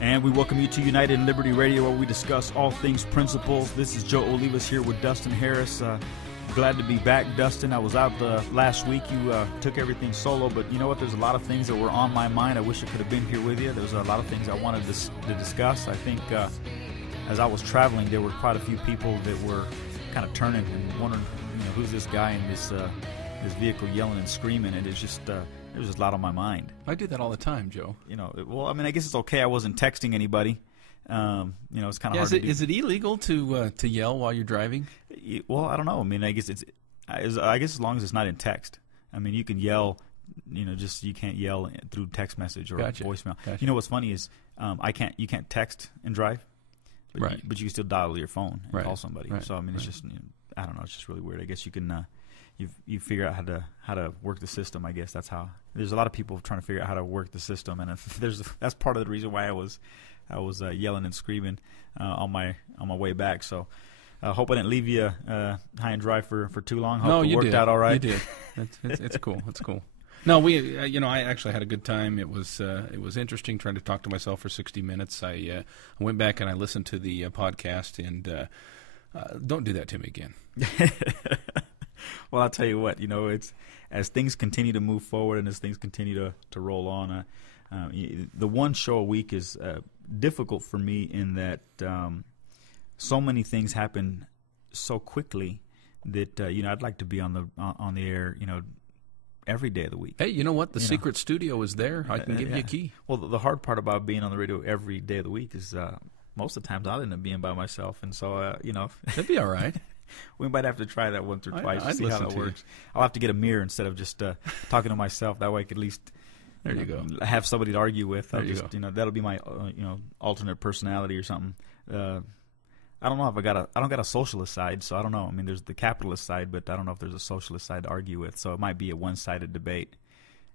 And we welcome you to United in Liberty Radio, where we discuss all things principles. This is Joe Olivas here with Dustin Harris. Glad to be back, Dustin. I was out last week. You took everything solo, but you know what? There's a lot of things that were on my mind. I wish I could have been here with you. There's a lot of things I wanted to discuss. I think as I was traveling, there were quite a few people that were kind of turning and wondering, who's this guy in this vehicle yelling and screaming? And it's just there was just a lot on my mind. I do that all the time, Joe. Well, I mean, I guess it's okay. I wasn't texting anybody. It's kind of hard to do. Is it illegal to yell while you're driving? Well, I don't know. I mean, I guess as long as it's not in text. I mean, you can yell, just you can't yell through text message or voicemail. Gotcha. You know what's funny is you can't text and drive, but right. But you can still dial your phone and right. call somebody. Right. So I mean, it's just I don't know. It's just really weird. I guess you can you figure out how to work the system. I guess that's how. There's a lot of people trying to figure out how to work the system, and that's part of the reason why I was yelling and screaming on my way back. So I hope I didn't leave you high and dry for too long. Hope it worked out all right. You did. It's cool. It's cool. No, I actually had a good time. It was interesting trying to talk to myself for 60 minutes. I went back and I listened to the podcast, and don't do that to me again. Well, I'll tell you what. It's as things continue to move forward and as things continue to roll on. The one show a week is difficult for me in that so many things happen so quickly that I'd like to be on the air every day of the week. Hey, you know what? The secret studio is there. I can give you a key. Well, the hard part about being on the radio every day of the week is most of the times I'll end up being by myself, and so that'd be all right. We might have to try that once or twice to I'd see how that works. I'll have to get a mirror instead of just talking to myself. That way I could at least there you go. Have somebody to argue with. There you go. That'll be my alternate personality or something. I don't know if I don't got a socialist side, so I don't know. I mean, there's the capitalist side, but I don't know if there's a socialist side to argue with. So it might be a one-sided debate.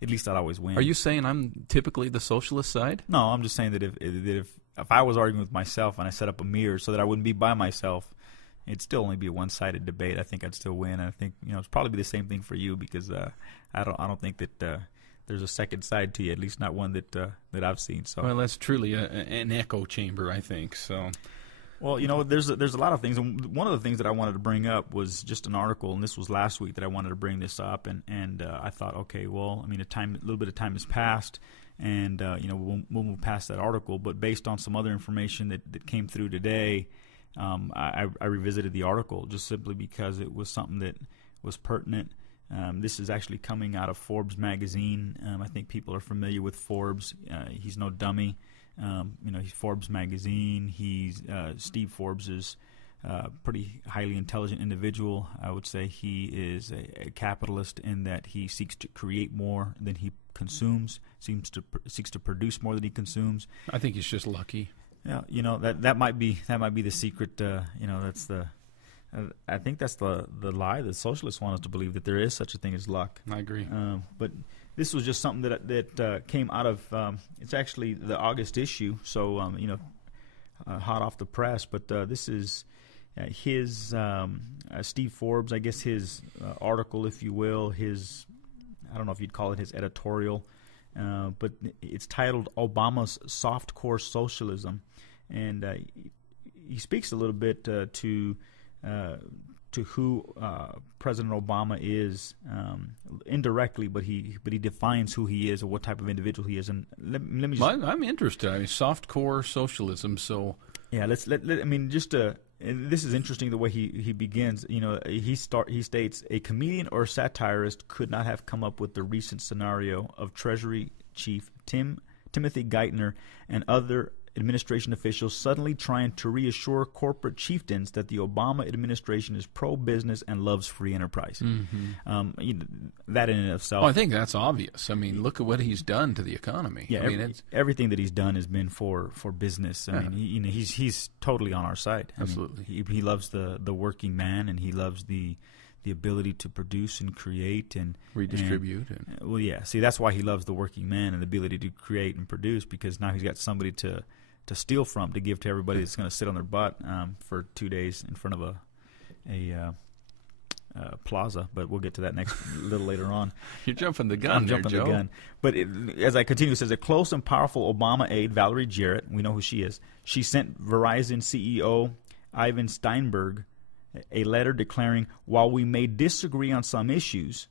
At least I'd always win. Are you saying I'm typically the socialist side? No, I'm just saying that if I was arguing with myself and I set up a mirror so that I wouldn't be by myself, it'd still only be a one-sided debate. I think I'd still win. And I think it's probably be the same thing for you because I don't think that there's a second side to you, at least not one that I've seen. So well, that's truly an echo chamber, I think. So. Well, there's a lot of things, and one of the things that I wanted to bring up was just an article, and this was last week that I wanted to bring this up, and I thought, okay, well, I mean, a little bit of time has passed, and we'll move past that article, but based on some other information that came through today, I revisited the article just simply because it was something that was pertinent. This is actually coming out of Forbes magazine. I think people are familiar with Forbes. He's no dummy. He's Forbes magazine. He's Steve Forbes is a pretty highly intelligent individual. I would say he is a capitalist in that he seeks to create more than he consumes. Seeks to produce more than he consumes. I think he's just lucky. Yeah, that might be the secret. That's the. I think that's the lie that socialists want us to believe, that there is such a thing as luck. I agree. But this was just something that came out of it's actually the August issue, so hot off the press. But this is his Steve Forbes, I guess his article, if you will. I don't know if you'd call it his editorial, but it's titled "Obama's Softcore Socialism," and he speaks a little bit to who President Obama is indirectly, but he defines who he is or what type of individual he is. And let me. I'm interested. I mean, softcore socialism. So yeah, this is interesting the way he begins. He states a comedian or satirist could not have come up with the recent scenario of Treasury Chief Timothy Geithner and other administration officials suddenly trying to reassure corporate chieftains that the Obama administration is pro-business and loves free enterprise. Mm-hmm. That in and of itself. Well, I think that's obvious. I mean, look at what he's done to the economy. Yeah, everything that he's done has been for business. I mean, he's totally on our side. Absolutely. I mean, he loves the working man, and he loves the ability to produce and create and redistribute. Well, yeah. See, that's why he loves the working man and the ability to create and produce, because now he's got somebody to steal from, to give to everybody that's going to sit on their butt for 2 days in front of plaza, but we'll get to that next a little later on. You're jumping the gun. I'm jumping Joe. the gun. But as I continue, it says a close and powerful Obama aide, Valerie Jarrett, we know who she is. She sent Verizon CEO Ivan Steinberg a letter declaring, while we may disagree on some issues,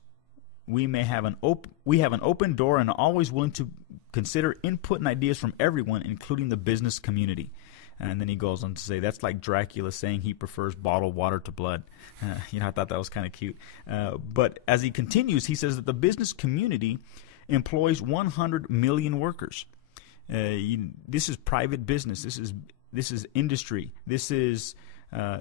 we have an open door and are always willing to consider input and ideas from everyone, including the business community. And then he goes on to say, that's like Dracula saying he prefers bottled water to blood. I thought that was kind of cute. But as he continues, he says that the business community employs 100 million workers. This is private business. This is industry. This is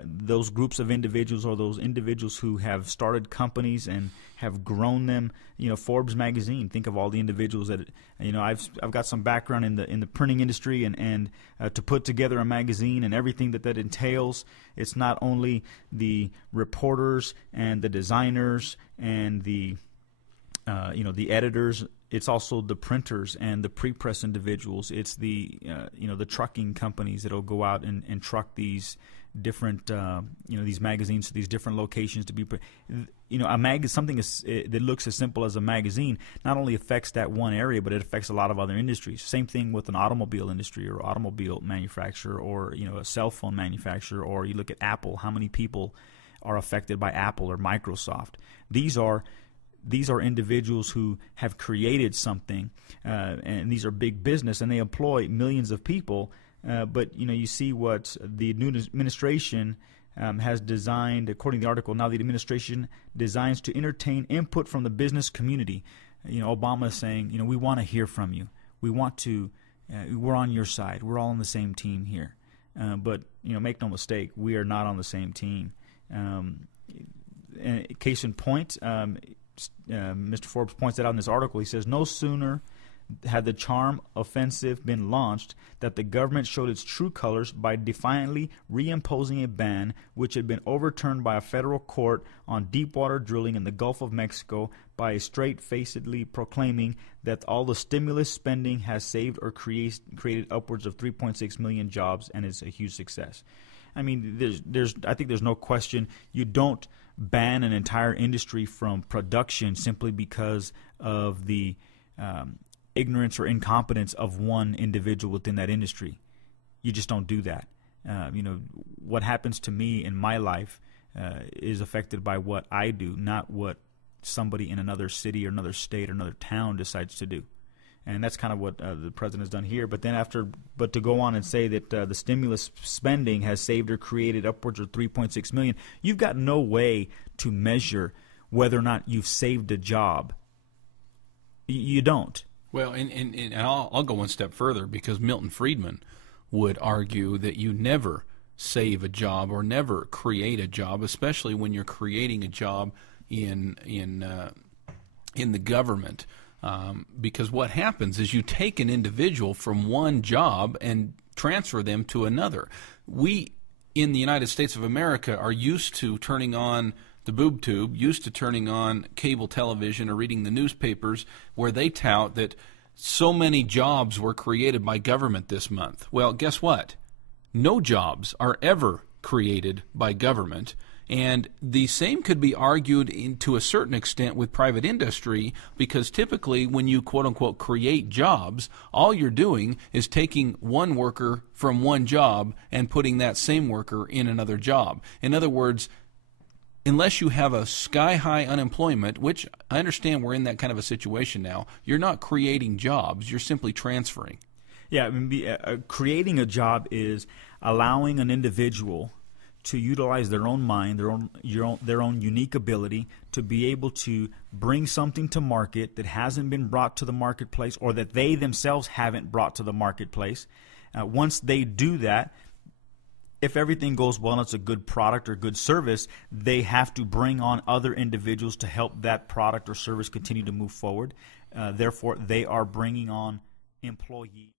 those groups of individuals, or those individuals who have started companies and have grown them. Forbes magazine. Think of all the individuals that I've got some background in the printing industry, and to put together a magazine and everything that entails. It's not only the reporters and the designers and the editors. It's also the printers and the pre-press individuals. It's the the trucking companies that'll go out and truck these different these magazines to these different locations to be something that looks as simple as a magazine not only affects that one area, but it affects a lot of other industries. Same thing with an automobile industry or automobile manufacturer, or a cell phone manufacturer, or you look at Apple. How many people are affected by Apple or Microsoft? These are individuals who have created something, and these are big business, and they employ millions of people. But you see what the new administration has designed. According to the article, now the administration designs to entertain input from the business community. Obama is saying, we want to hear from you. We want to. We're on your side. We're all on the same team here. But make no mistake, we are not on the same team. Case in point. Mr. Forbes points that out in this article. He says, no sooner had the charm offensive been launched that the government showed its true colors by defiantly reimposing a ban which had been overturned by a federal court on deepwater drilling in the Gulf of Mexico, by straight-facedly proclaiming that all the stimulus spending has saved or created upwards of 3.6 million jobs and is a huge success. I mean, I think there's no question you don't ban an entire industry from production simply because of the ignorance or incompetence of one individual within that industry. You just don't do that. What happens to me in my life is affected by what I do, not what somebody in another city or another state or another town decides to do. And that's kind of what the president has done here. But to go on and say that the stimulus spending has saved or created upwards of 3.6 million, you've got no way to measure whether or not you've saved a job. You don't. Well, and I'll go one step further, because Milton Friedman would argue that you never save a job or never create a job, especially when you're creating a job in the government. Because what happens is you take an individual from one job and transfer them to another. We, in the United States of America, are used to turning on the boob tube, used to turning on cable television or reading the newspapers, where they tout that so many jobs were created by government this month. Well, guess what? No jobs are ever created by government. And the same could be argued to a certain extent with private industry, because typically when you quote-unquote create jobs, all you're doing is taking one worker from one job and putting that same worker in another job. In other words, unless you have a sky-high unemployment, which I understand we're in that kind of a situation now, you're not creating jobs, you're simply transferring. Yeah, I mean, creating a job is allowing an individual to utilize their own mind, their own unique ability to be able to bring something to market that hasn't been brought to the marketplace, or that they themselves haven't brought to the marketplace. Once they do that, if everything goes well and it's a good product or good service, they have to bring on other individuals to help that product or service continue to move forward. Therefore, they are bringing on employees.